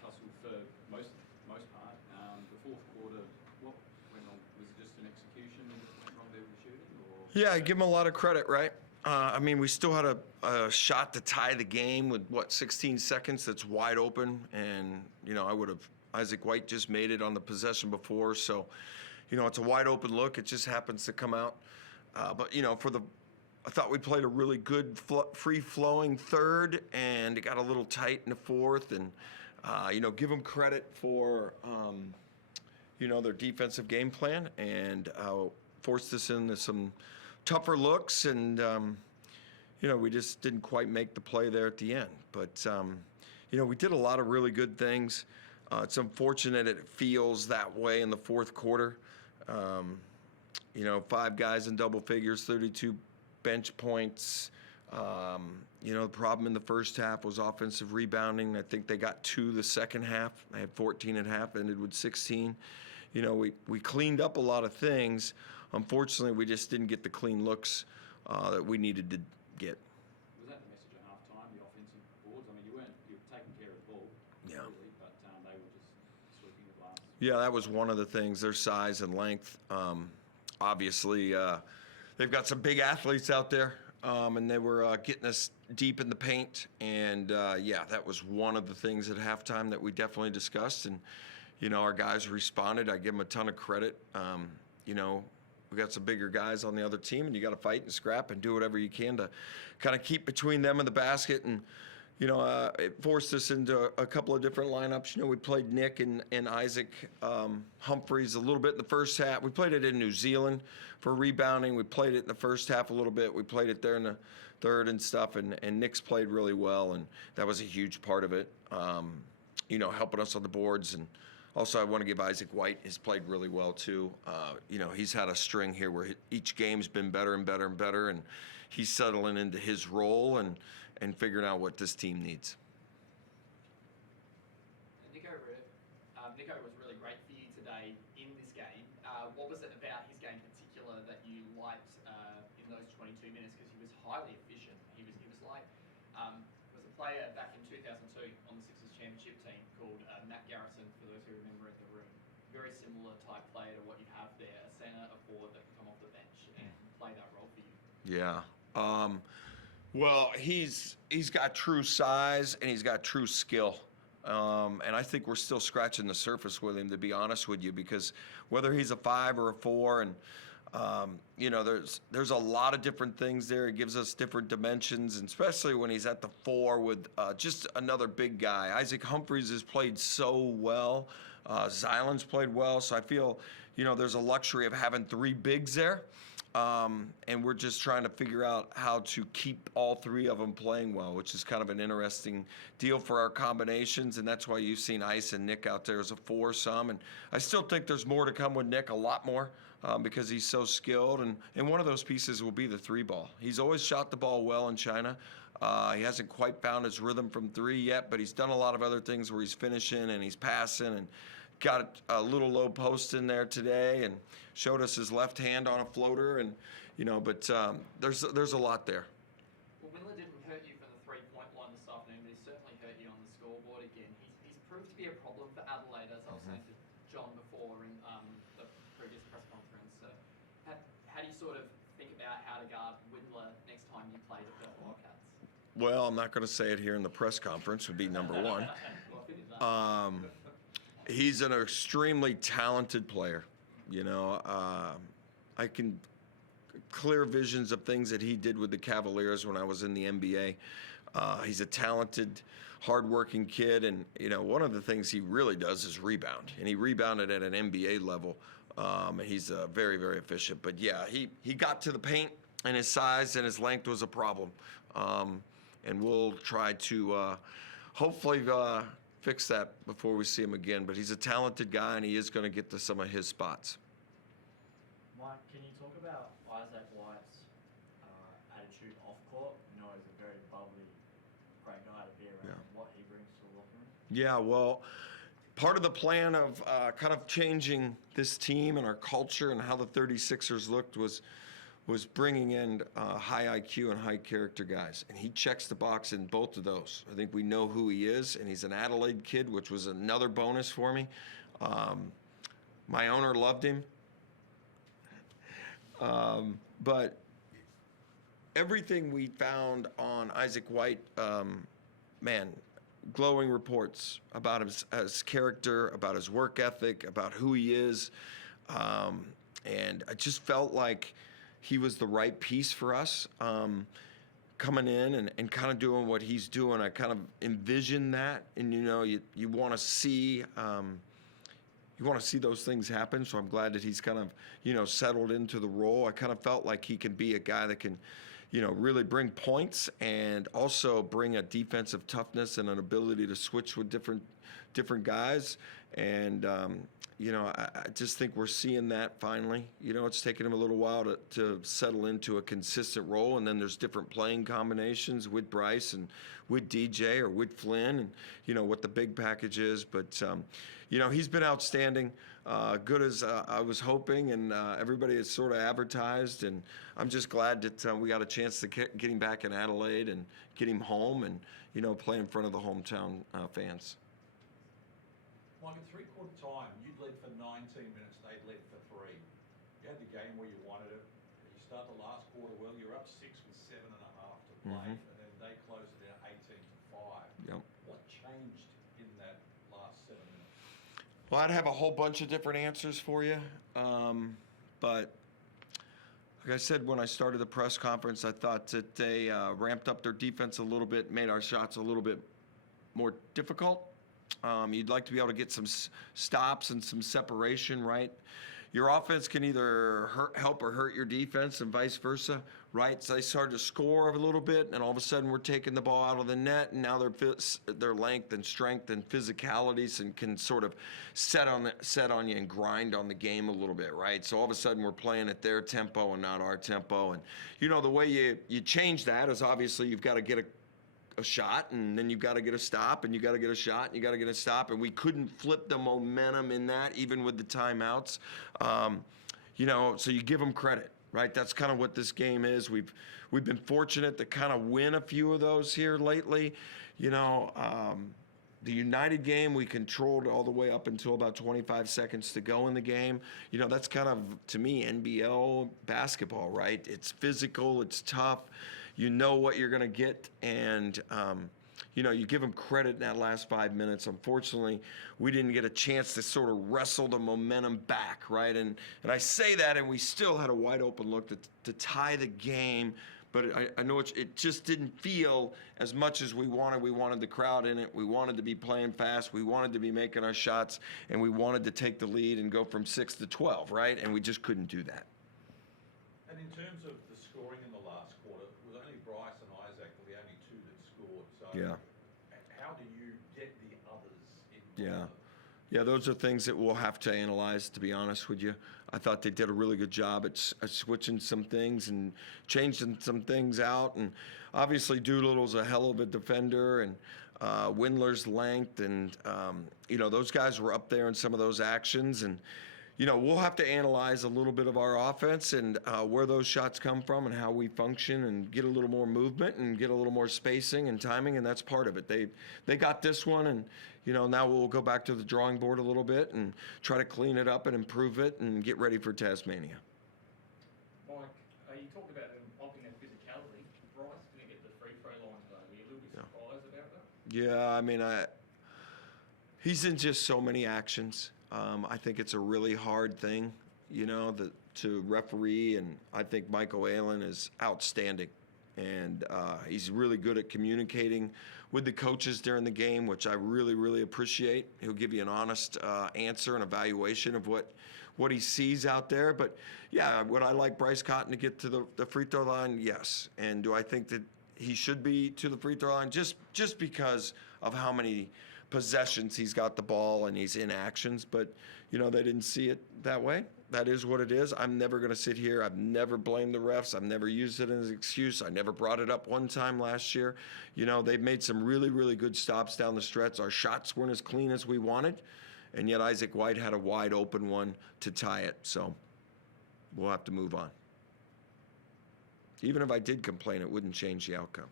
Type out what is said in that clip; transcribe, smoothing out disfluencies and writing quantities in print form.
tussle for most part. The fourth quarter, what went wrong? Was it just an execution that went wrong there with the shooting? Or Yeah, I give him a lot of credit, right? I mean, we still had a shot to tie the game with, 16 seconds that's wide open. And, Isaac White just made it on the possession before. So, it's a wide open look. It just happens to come out. But, I thought we played a really good free-flowing third, and it got a little tight in the fourth. And, give them credit for, their defensive game plan and forced us into some tougher looks, and we just didn't quite make the play there at the end. But we did a lot of really good things. It's unfortunate it feels that way in the fourth quarter. 5 guys in double figures, 32 bench points. The problem in the first half was offensive rebounding. I think they got 2 the second half. They had 14 at half, ended with 16. We cleaned up a lot of things. Unfortunately, we just didn't get the clean looks that we needed to get. Was that the message at halftime, the offensive boards? I mean, you were taking care of the ball, yeah, really, but they were just sweeping the glass. Yeah, that was one of the things, their size and length. Obviously, they've got some big athletes out there, and they were getting us deep in the paint. And, that was one of the things at halftime that we definitely discussed. And, our guys responded. I give them a ton of credit. We got some bigger guys on the other team, and you got to fight and scrap and do whatever you can to kind of keep between them and the basket. And, it forced us into a couple of different lineups. We played Nick and Isaac Humphreys a little bit in the first half. We played it in New Zealand for rebounding. We played it in the first half a little bit. We played it there in the third and stuff, and Nick's played really well, and that was a huge part of it, helping us on the boards. And also, I want to give Isaac White, has played really well too. He's had a string here where each game's been better and better and better, and he's settling into his role and figuring out what this team needs. Nico was really great for you today in this game. What was it about his game in particular that you liked in those 22 minutes? Because he was highly efficient. He was like was a player back in 2002 on the Sixers championship team called Matt Garrison, for those who remember in the room. Very similar type player to what you have there, a center, a forward that can come off the bench and play that role for you. Yeah. Well, he's got true size and he's got true skill. And I think we're still scratching the surface with him, to be honest with you, because whether he's a 5 or a 4, and there's a lot of different things there. It gives us different dimensions, and especially when he's at the 4 with just another big guy. Isaac Humphreys has played so well. Zylan's played well, so I feel there's a luxury of having 3 bigs there. And we're just trying to figure out how to keep all 3 of them playing well, which is kind of an interesting deal for our combinations, and that's why you've seen Ice and Nick out there as a 4 some. And I still think there's more to come with Nick, a lot more, because he's so skilled. And one of those pieces will be the 3 ball. He's always shot the ball well in China. He hasn't quite found his rhythm from 3 yet, but he's done a lot of other things where he's finishing and he's passing, and got a little low post in there today and showed us his left hand on a floater. And but there's a lot there. Well, Miller didn't hurt you from the 3-point line this afternoon, but he certainly hurt you on the scoreboard again. He's proved to be a problem for Adelaide, as I was saying to John before in the previous press conference. So how do you sort of think about how to guard Windler next time you play the Perth Wildcats? Well, I'm not going to say it here in the press conference, would be number 1. He's an extremely talented player. I can clear visions of things that he did with the Cavaliers when I was in the NBA. He's a talented, hardworking kid, and one of the things he really does is rebound, and he rebounded at an NBA level. He's very, very efficient. But yeah, he got to the paint, and his size and his length was a problem. And we'll try to hopefully fix that before we see him again. But he's a talented guy, and he is going to get to some of his spots. Mike, can you talk about Isaac White's attitude off court? He's a very bubbly, great guy to be around. Yeah. What he brings to the locker room? Yeah, well, part of the plan of kind of changing this team and our culture and how the 36ers looked was was bringing in high IQ and high character guys, and he checks the box in both of those. I think we know who he is, and he's an Adelaide kid, which was another bonus for me. My owner loved him, but everything we found on Isaac White, man, glowing reports about his character, about his work ethic, about who he is, and I just felt like he was the right piece for us, coming in and kind of doing what he's doing. I kind of envision that, and you want to see those things happen. So I'm glad that he's kind of settled into the role. I kind of felt like he can be a guy that can really bring points and also bring a defensive toughness and an ability to switch with different guys. And I just think we're seeing that finally. It's taken him a little while to settle into a consistent role, and then there's different playing combinations with Bryce and with DJ or with Flynn, and what the big package is. But he's been outstanding, good as I was hoping, and everybody has sort of advertised. And I'm just glad that we got a chance to get him back in Adelaide and get him home and play in front of the hometown fans. Mike, at three-quarter time, you'd led for 19 minutes, they'd led for 3. You had the game where you wanted it. You start the last quarter well, you're up 6 with 7.5 to play, and then they close it out 18-5. Yep. What changed in that last 7 minutes? Well, I'd have a whole bunch of different answers for you, but like I said when I started the press conference, I thought that they ramped up their defense a little bit, made our shots a little bit more difficult. You'd like to be able to get some stops and some separation, right? Your offense can either help or hurt your defense and vice versa, right? So they started to score a little bit, and all of a sudden we're taking the ball out of the net, and now their length and strength and physicalities and can sort of set on you and grind on the game a little bit, right? So all of a sudden we're playing at their tempo and not our tempo. And, the way you change that is obviously you've got to get a shot, and then you've got to get a stop, and you got to get a shot, and you got to get a stop, and we couldn't flip the momentum in that, even with the timeouts. So you give them credit, right? That's kind of what this game is. We've been fortunate to kind of win a few of those here lately. The United game, we controlled all the way up until about 25 seconds to go in the game. That's kind of, to me, NBL basketball, right? It's physical, it's tough. You know what you're going to get, and, you give them credit in that last 5 minutes. Unfortunately, we didn't get a chance to sort of wrestle the momentum back, right? And I say that, and we still had a wide open look to tie the game, but I know it just didn't feel as much as we wanted. We wanted the crowd in it. We wanted to be playing fast. We wanted to be making our shots, and we wanted to take the lead and go from 6 to 12, right? And we just couldn't do that. And in terms of the scoring in the last quarter, it was only Bryce and Isaac were the only 2 that scored. So Yeah. How do you get the others involved? Yeah, those are things that we'll have to analyze, to be honest with you. I thought they did a really good job at switching some things and changing some things out. And obviously Doolittle's a hell of a defender, and Windler's length, and, those guys were up there in some of those actions. And, we'll have to analyze a little bit of our offense and where those shots come from and how we function and get a little more movement and get a little more spacing and timing, and that's part of it. They got this one, and, now we'll go back to the drawing board a little bit and try to clean it up and improve it and get ready for Tasmania. Mike, you talked about them upping their physicality. Bryce didn't get the free throw line today. Were you a little bit surprised about that? Yeah, I mean, he's in just so many actions. I think it's a really hard thing, to referee, and I think Michael Allen is outstanding. And he's really good at communicating with the coaches during the game, which I really, really appreciate. He'll give you an honest answer and evaluation of what he sees out there. But, yeah, would I like Bryce Cotton to get to the free throw line? Yes. And do I think that he should be to the free throw line? Just because of how many possessions he's got the ball and he's in actions. But, they didn't see it that way. That is what it is. I'm never going to sit here. I've never blamed the refs. I've never used it as an excuse. I never brought it up one time last year. They've made some really, really good stops down the stretch. Our shots weren't as clean as we wanted, and yet Isaac White had a wide open one to tie it. So we'll have to move on. Even if I did complain, it wouldn't change the outcome.